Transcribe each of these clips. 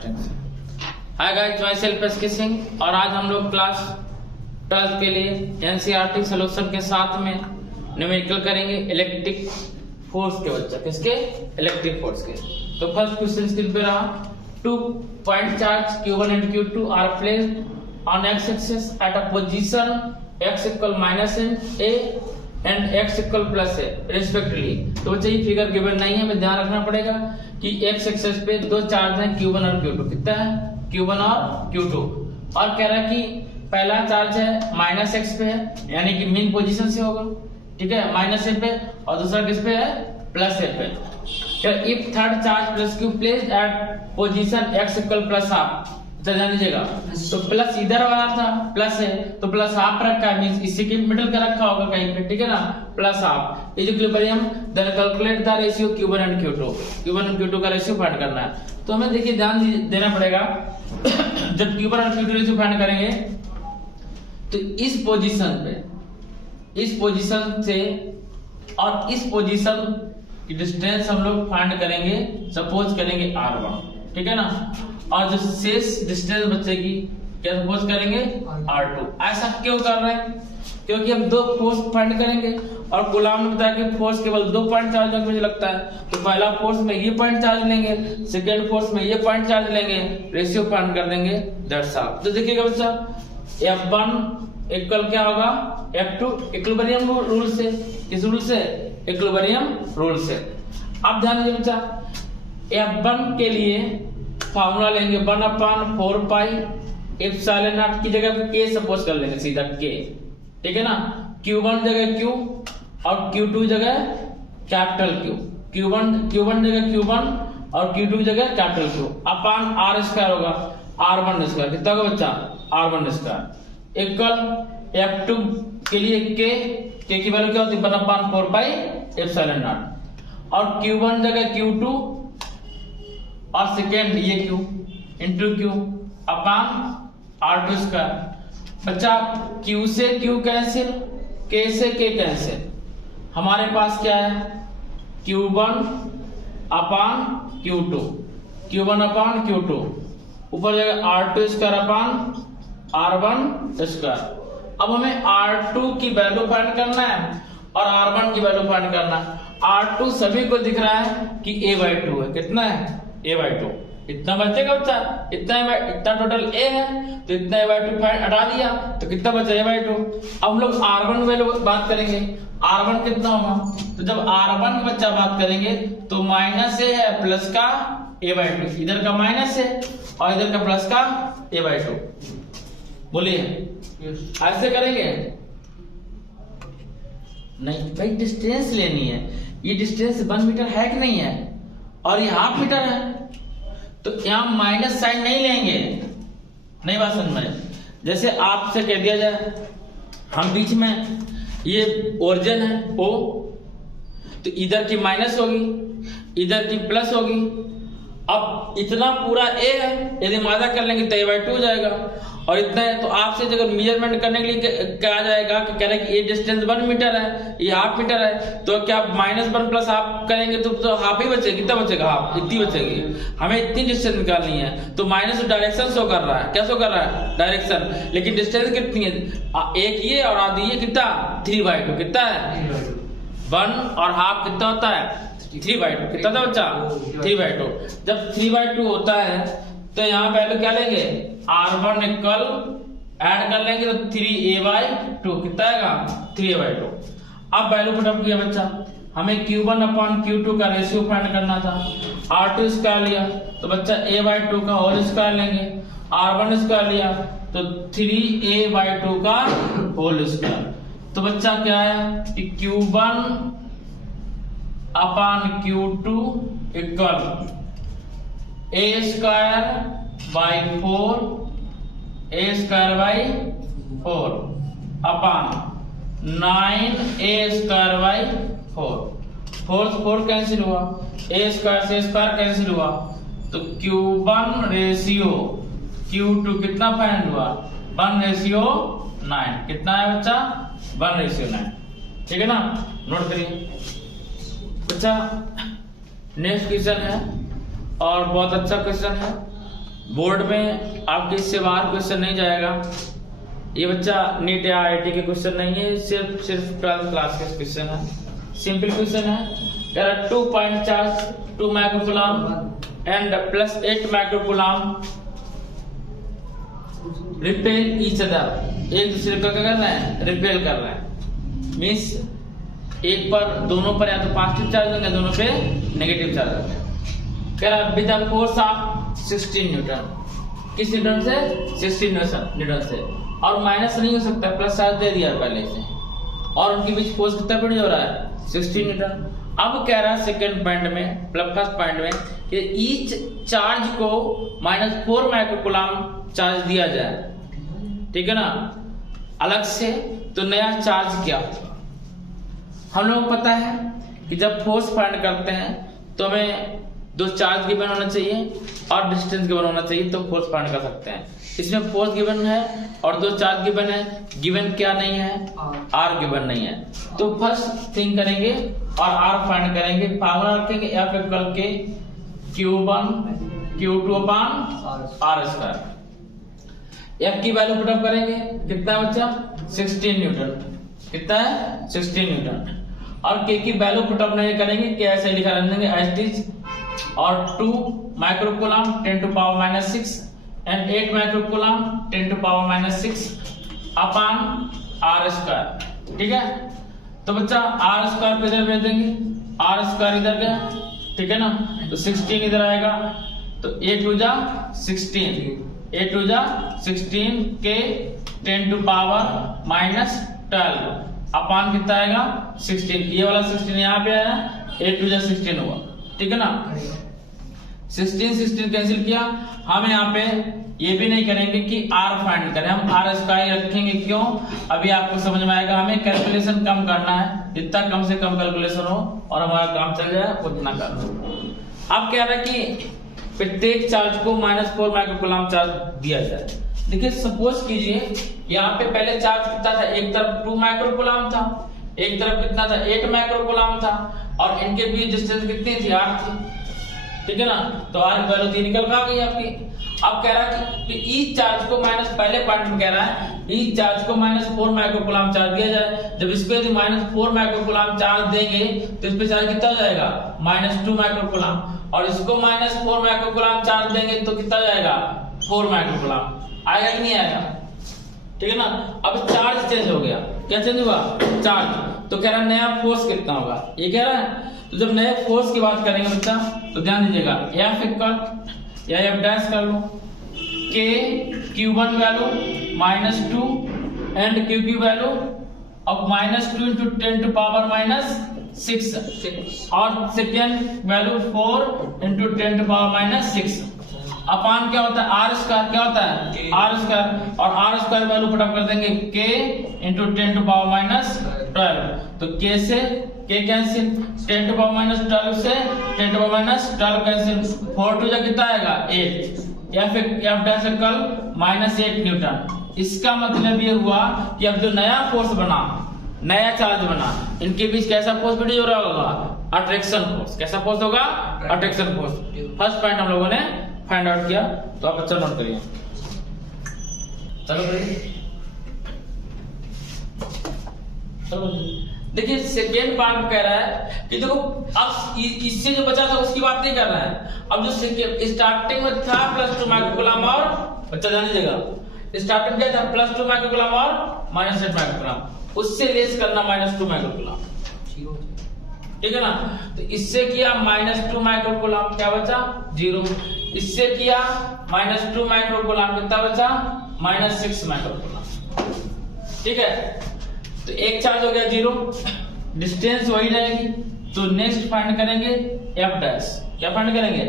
Starting से। Hi guys, myself SK Singh और आज हम लोग क्लास 12 के लिए एनसीईआरटी सॉल्यूशन के साथ में न्यूमेरिकल करेंगे इलेक्ट्रिक फोर्स के बच्चा किसके इलेक्ट्रिक फोर्स के। तो फर्स्ट क्वेश्चन स्क्रीन पे रहा, 2 point charge Q1 and Q2 are placed on x-axis at a position x equal minus a and x equal plus a respectively। तो बच्चे ये फिगर गिवन नहीं है, हमें ध्यान रखना पड़ेगा कि x एक्सिस पे दो चार्ज हैं Q1 और Q2। कितना है? Q1 और Q2। और कह रहा है कि पहला चार्ज है माइनस x पे है, यानी कि मेन पोजीशन से होगा, ठीक है, माइनस a पे, और दूसरा किस पे है? प्लस a पे। If third charge plus q placed at position x equal plus half, ध्यान दीजिएगा, तो प्लस इधर वाला था, प्लस है तो प्लस हाफ रखा है, मींस इसी के मिडिल का रखा होगा कहीं पे, ठीक है ना, plus half is equilibrium. Then calculate the ratio Q1 and Q2 का रेशियो फाइंड करना है। तो हमें देखिए ध्यान देना पड़ेगा जब Q1 और Q2 रेशियो फाइंड करेंगे तो इस पोजीशन से और इस पोजीशन की डिस्टेंस हम लोग फाइंड करेंगे, सपोज करेंगे R1, ठीक है ना, और जो शेष डिस्टेंस बचेगी क्या सपोज करेंगे R2। ऐसा क्यों कर रहे हैं? क्योंकि हम दो फोर्स फाइंड करेंगे और गुलाम ने बताया कि फोर्स केवल 2 पॉइंट चार्ज में मुझे लगता है, तो पहला फोर्स में ये पॉइंट चार्ज लेंगे, सेकेंड फोर्स में ये पॉइंट चार्ज लेंगे, रेशियो फाइंड कर देंगे, दैट्स ऑल। तो देखिएगा बच्चा, F1 इक्वल क्या होगा F2, इक्विलिब्रियम रूल से। किस रूल से? इक्विलिब्रियम रूल से। अब ध्यान दीजिए बच्चा, F1 के लिए फार्मूला लेंगे 1/4 पाई एप्सिलॉन नॉट की जगह K सपोज कर लेंगे, सीधा K, ठीक है ना। Q1 जगह Q और Q2 जगह कैपिटल Q, Q1 जगह Q1 और Q2 जगह कैपिटल Q अपान R स्क्वायर होगा R1 स्क्वायर। कितना होगा बच्चा? R1 स्क्वायर इक्वल F2 के लिए K की वैल्यू क्या होती है? 1/4 पाई एप्सिलॉन नॉट, और Q1 जगह Q2 और सेकेंड ये Q इंटू Q अपान R2 स्क्वायर। बच्चा Q से Q कैंसिल, K से K कैंसिल, हमारे पास क्या है? Q1 अपान Q2, ऊपर जाएगा R2 square upon R1 square. अब हमें R2 की वैल्यू फाइंड करना है और R1 की वैल्यू फाइंड करना है। R2 सभी को दिख रहा है कि A/2 है। कितना है? A/2। इतना बचेगा बच्चा, इतना टोटल A है, तो इतना A/2 हटा दिया तो कितना बचा? A/2। अब हम लोग R1 वैल्यू बात करेंगे, R1 कितना होगा? तो जब R1 की बच्चा बात करेंगे तो माइनस A है प्लस का A/2, इधर का माइनस है और इधर का प्लस का A/2। बोलिए ऐसे करेंगे? नहीं भाई, डिस्टेंस लेनी है। ये डिस्टेंस 1 मीटर है कि नहीं है, और ये हाफ मीटर है, तो यहां माइनस साइन नहीं लेंगे। नहीं बात समझ में? जैसे आपसे कह दिया जाए हम बीच में ये ओरिजिन है O, तो इधर की माइनस होगी, इधर की प्लस होगी। अब इतना पूरा A है, यदि मादा कर लेंगे तो A/2 हो जाएगा, और इतना है तो आपसे अगर मेजरमेंट करने के लिए कहा जाएगा कि कह रहे हैं कि ये डिस्टेंस 1 मीटर है, ये हाफ मीटर है, तो क्या -1 प्लस हाफ करेंगे तो हाफ ही बचेगी। कितना बचेगा? हाफ, इतनी बचेगी। हमें इतनी डिस्टेंस निकालनी है, तो माइनस डायरेक्शन शो कर रहा है। क्या शो कर रहा है? डायरेक्शन। लेकिन डिस्टेंस कितनी है? एक ये और आधी ये, कितना? 3/2। कितना है? 1 और हाफ कितना होता है? 3/2। कितना था बच्चा? 3/2। जब 3/2 होता है तो यहाँ वैल्यू क्या लेंगे? R1 इक्वल ऐड कर लेंगे तो 3A/2। कितना आएगा? 3A/2। अब वैल्यू पुटअप किया बच्चा, हमें Q1 अपान Q2 का रेशियो फाइंड करना था। R2 स्क्वायर लिया तो बच्चा A/2 का होल स्क्वायर लेंगे, R1 स्क्वायर लिया तो 3A/2 का होल स्क्वायर। तो बच्चा क्या है कि Q1 upon Q2 equal A square by 4 upon 9A square by 4 cancel हुआ, A स्क्वायर से स्क्वायर कैंसिल हुआ, तो Q1 रेशियो Q2 कितना फाइंड हुआ? 1:9। कितना है बच्चा? 1:9। ठीक है ना, नोट करिए बच्चा। नेक्स्ट क्वेश्चन है और बहुत अच्छा क्वेश्चन है। बोर्ड में आपके इससे बाहर क्वेश्चन नहीं जाएगा। ये बच्चा नीट या IIT के क्वेश्चन नहीं है, सिर्फ 12th क्लास के क्वेश्चन है। सिंपल क्वेश्चन है, कह रहा 2 point charge 2 microcoulomb and plus 8 microcoulomb repel each other. एक दूसरे को क्या कर रहे हैं? रिपेल कर रहे हैं। मीन्स एक पर, दोनों पर या तो पॉजिटिव चार्ज होंगे, दोनों पे नेगेटिव चार्ज होंगे। कह रहा with the force of 16 Newton. किस न्यूटन से? 16 न्यूटन से। और माइनस नहीं हो सकता, प्लस चार्ज दे दिया पहले से। और उनके बीच फोर्स कितना प्रोड्यूस हो रहा है? 16 न्यूटन। अब कह रहा है सेकंड पॉइंट में, फर्स्ट पॉइंट में कि ईच चार्ज को -4 माइक्रोकूलम चार्ज दिया जाए, ठीक है ना, अलग से। तो नया चार्ज क्या? हम लोग को पता है कि जब फोर्स फाइंड करते हैं तो हमें दो चार्ज गिवन होना चाहिए और डिस्टेंस गिवन होना चाहिए, तो फोर्स फाइंड कर सकते हैं। इसमें फोर्स गिवन है और दो चार्ज गिवन है। गिवन क्या नहीं है? आर गिवन नहीं है। तो फर्स्ट थिंग करेंगे और आर फाइंड करेंगे। फार्मूला रखेंगे F इक्वल के Q1 Q2 upon R square. F की वैल्यू पुटअप करेंगे, कितना है बच्चा? 16 न्यूटन। कितना है? 16 न्यूटन। और K की वैल्यू पुटअप नहीं करेंगे, K ऐसे लिखा रहने देंगे एज इट इज। और 2 microcoulomb 10 to power -6 and 8 microcoulomb 10 to power -6 upon R square. ठीक है, तो बच्चा R स्क्वायर पे इधर भेज देंगे, R स्क्वायर इधर गया, ठीक है ना। तो 16 इधर आएगा, तो 8 टू जा 16, 8 टू जा 16 के 10 टू पावर -12 अपॉन कितना आएगा? 16। ये वाला 16 यहाँ पे आया, 8 टू जा 16 हुआ, ठीक है ना। 16 कैंसिल किया। हम यहाँ पे ये भी नहीं करेंगे कि R फाइंड करें, हम R स्क्वायर रखेंगे। क्यों? अभी आपको समझ में आएगा। हमें कैलकुलेशन कम करना है, जितना कम से कम कैलकुलेशन हो और हमारा काम चल जाए उतना कर लो। अब कह रहा है कि प्रत्येक चार्ज को -4 माइक्रोकूलम चार्ज दिया जाए। देखिए सपोज कीजिए यहाँ पे पहले चार्ज कितना था? एक तरफ 2 माइक्रोकूलम था, एक तरफ कितना था? 8 माइक्रोकूलम था, और इनके बीच डिस्टेंस कितनी थी? 8 थी, ठीक है ना। तो R की वैल्यू 3 निकल कर आ गई आपकी। अब कह रहा है कि ईच चार्ज को पहले पॉइंट में कह रहा है ईच चार्ज को -4 माइक्रोकूलम चार्ज दिया जाए। जब इसको यदि -4 माइक्रोकूलम चार्ज देंगे तो इस पे चार्ज कितना हो जाएगा? -2 माइक्रोकूलम। और इसको -4 माइक्रोकूलम चार्ज देंगे तो कितना हो जाएगा? 4 माइक्रोकूलम। आएगा कि नहीं आएगा? ठीक है ना। अब चार्ज चेंज हो गया। क्या चेंज हुआ? चार्ज। तो कह रहा है नया फोर्स कितना होगा, ये कह रहा है। तो जब नए फोर्स की बात करेंगे बच्चा तो ध्यान दीजिएगा, F इक्वल या F डैश कर लो K Q1 value -2 and Q की value of -2 into 10 to power -6 और second value 4 into 10 to power -6 upon क्या होता है? R square. क्या होता है? R square. और R स्क्वायर वैल्यू पुटअप कर देंगे K इंटू 10 टू पावर -12। तो K से K कैंसिल, 10 टू पावर -12 से 10 टू पावर -12 कैंसिल, 4 टू जा कितना आएगा? 8। F dash equal -8 Newton. इसका मतलब ये हुआ कि अब जो नया फोर्स बना, नया चार्ज बना, इनके बीच कैसा फोर्स प्रोड्यूस हो रहा होगा? Attraction force. कैसा फोर्स होगा? Attraction force. फर्स्ट पॉइंट हम लोगों ने फाइंड आउट किया, तो आप अच्छा नोट करिए। चलो देखिए सेकेंड पार्ट कह रहा है कि देखो अब इससे जो बचा था उसकी बात नहीं कर रहा है। अब जो स्टार्टिंग में था +2 माइक्रोकूलम और बच्चा ध्यान दीजिएगा, स्टार्टिंग क्या था? +2 माइक्रोकूलम और -8 माइक्रोकूलम, उससे लेस करना -2 माइक्रोकूलम, ठीक है ना। तो इससे किया -2 माइक्रोकूलम, क्या बचा? 0। इससे किया -2 माइक्रोकूलम, कितना बचा? -6 माइक्रोकूलम, ठीक है। तो एक चार्ज हो गया 0, डिस्टेंस वही रहेगी। तो नेक्स्ट फाइंड करेंगे F डैश। क्या फाइंड करेंगे?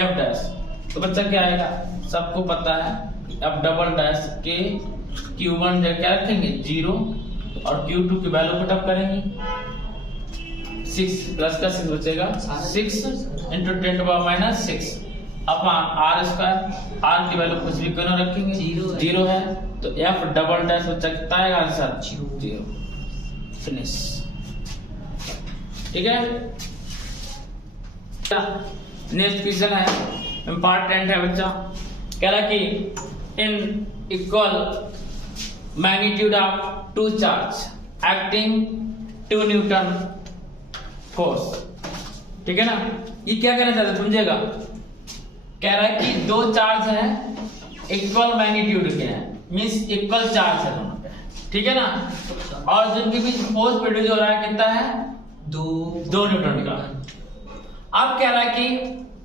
F dash. तो बच्चा क्या आएगा? सबको पता है F डबल डैश के Q1 क्या रखेंगे? 0 और Q2 की वैल्यू पुटअप करेंगे, 6 प्लस का 6 बचेगा, 6 into 10 to power -6 upon R square. R की वैल्यू कुछ भी क्यों ना रखेंगे? 0 है। तो F डबल डैश बच्चा कितना आएगा आंसर? 0। फिनिश, ठीक है। नेक्स्ट क्वेश्चन है, इम्पोर्टेंट है बच्चा। कह रहा कि इन equal magnitude of two charge acting 2 newton force, ठीक है ना। ये क्या कहना चाहते समझिएगा, कह रहा है कि दो चार्ज है इक्वल मैग्नीट्यूड के हैं, मींस इक्वल चार्ज है दोनों पे, ठीक है ना। और जिनके बीच फोर्स प्रोड्यूस हो रहा है कितना है, 2 न्यूटन का। अब कह रहा है कि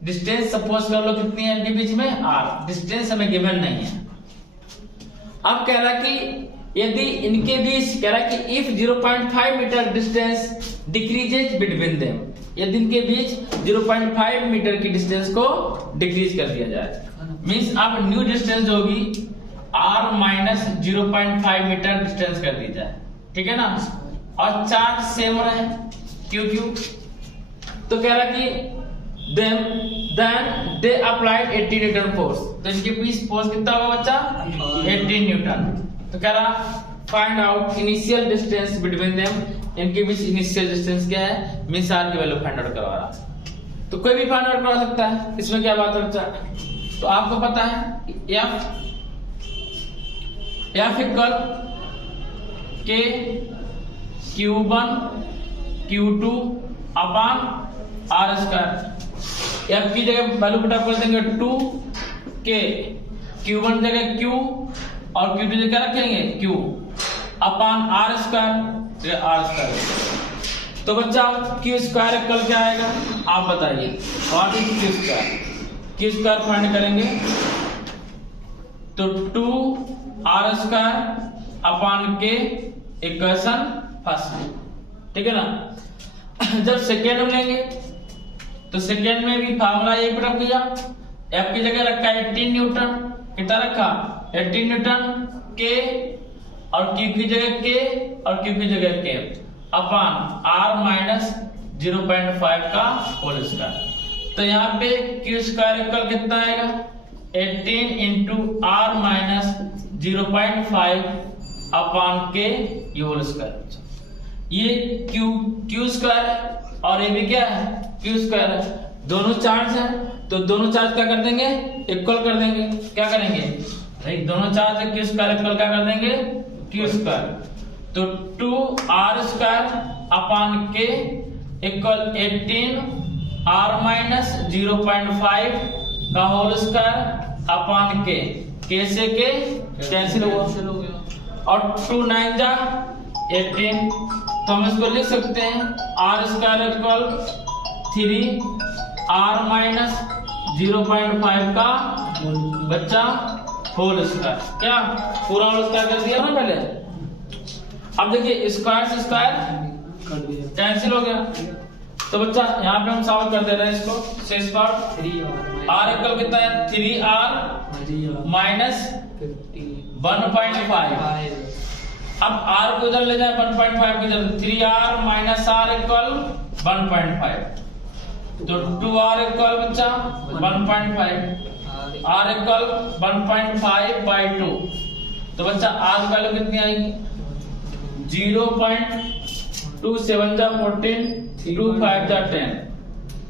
डिस्टेंस सपोज कर लो कितनी है इनके बीच में, r। डिस्टेंस हमें गिवन नहीं है। अब कह रहा है कि यदि इनके बीच, कह रहा है कि if 0.5 metre distance decreases between them, यदि इनके बीच 0.5 मीटर की डिस्टेंस को डिक्रीज कर दिया जाए, मींस अब न्यू डिस्टेंस होगी r माइनस 0.5 मीटर डिस्टेंस कर दी जाए, ठीक है ना। और चार्ज सेम रहे q, तो कह रहा कि then they applied 80 Newton force, तो इनके बीच फोर्स कितना होगा बच्चा, 80 न्यूटन। तो कह रहा find out initial distance between them, इनके बीच इनिशियल डिस्टेंस क्या है, मींस r की वैल्यू फाइंड आउट करवा रहा। तो कोई भी फाइंड आउट करवा सकता है, इसमें क्या बात है बच्चा। तो आपको पता है f equal k q1 q2 upon r square. f की जगह वैल्यू पुट अप कर देंगे 2k, q1 जगह q और q2 जगह रखेंगे q upon r square, r square. तो बच्चा q स्क्वायर इक्वल क्या आएगा आप बताइए, what is q square. q square find करेंगे तो 2r square upon k equation first, ठीक है ना। जब सेकेंड में लेंगे तो सेकेंड में भी फार्मूला ये पुट अप किया, f की जगह रखा 18 न्यूटन, कितना रखा 18 न्यूटन, k और q की जगह k और q की जगह k अपॉन r माइनस 0.5 का होल स्क्वायर। तो यहाँ पे q स्क्वायर इक्वल कितना आएगा, 18 into r minus 0.5 upon k ये होल स्क्वायर। ये q स्क्वायर है और ये भी क्या है q स्क्वायर है, दोनों चार्ज है तो दोनों चार्ज क्या कर देंगे, इक्वल कर देंगे। क्या करेंगे भाई, दोनों चार्ज है q स्क्वायर इक्वल क्या कर देंगे q स्क्वायर। तो 2r square upon k equal 18 r minus 0.5 का होल स्क्वायर अपॉन k से k कैंसिल हुआ और 2 9 जा 18, तो हम इसको लिख सकते हैं r square equal 3r minus 0.5 का बच्चा होल स्क्वायर। क्या पूरा होल स्क्वायर कर दिया ना पहले। अब देखिए स्क्वायर से स्क्वायर कैंसिल हो गया, तो बच्चा यहाँ पे हम सॉल्व कर दे रहे हैं इसको। शेष पार्ट r इक्वल कितना है 3r माइनस 1.5। अब r को इधर ले जाए 1.5 की इधर, 3r माइनस r इक्वल 1.5, तो 2r इक्वल बच्चा 1.5, r इक्वल 1.5 बाई 2। तो बच्चा r वैल्यू कितनी आएगी 0.27 जा 14, 25 जा 10,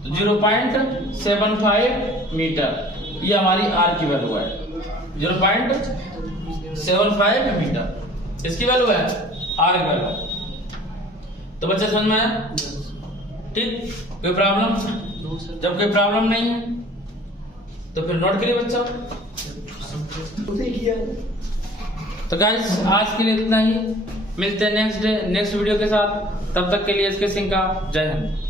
तो 0.75 मीटर ये हमारी r की वैल्यू है, 0.75 मीटर इसकी वैल्यू है, r की वैल्यू। तो बच्चा समझ में आया, ठीक। कोई प्रॉब्लम, जब कोई प्रॉब्लम नहीं है तो फिर नोट करिए बच्चा। तो गाइस आज के लिए इतना ही, मिलते हैं नेक्स्ट वीडियो के साथ, तब तक के लिए इसके सिंह का जय हिंद।